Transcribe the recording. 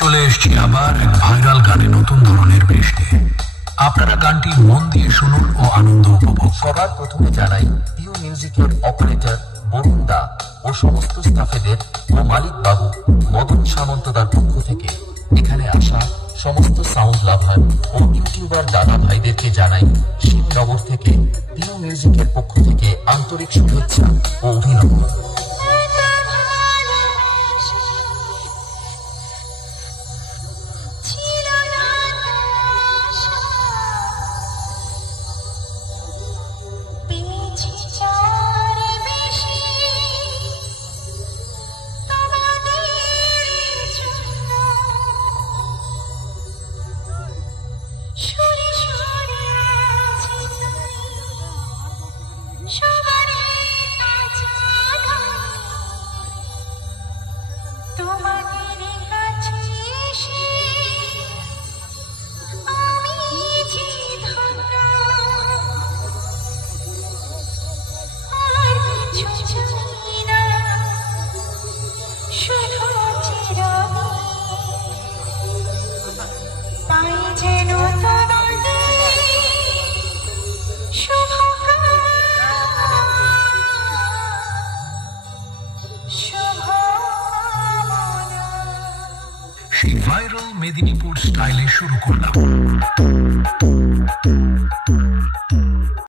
চলে এসেছি আবার এক ভাইরাল গানে নতুন ধরনের বৃষ্টি। আপনারা গানটি মন দিয়ে শুনুন ও আনন্দ উপভোগ। সবার প্রথমে জানাই পিউ মিউজিকের অপারেটর বরুণ দা ও সমস্ত স্টাফেদের ও মালিক বাবু মদন সামন্তদার পক্ষ থেকে এখানে আসা সমস্ত সাউন্ড লাভার ও ইউটিউবার দাদা ভাইদেরকে জানাই শিবনগর থেকে পিউ মিউজিকের পক্ষ থেকে আন্তরিক শুভেচ্ছা ও অভিনন্দন। সেই ভাইরাল মেদিনীপুর স্টাইলে শুরু করলাম।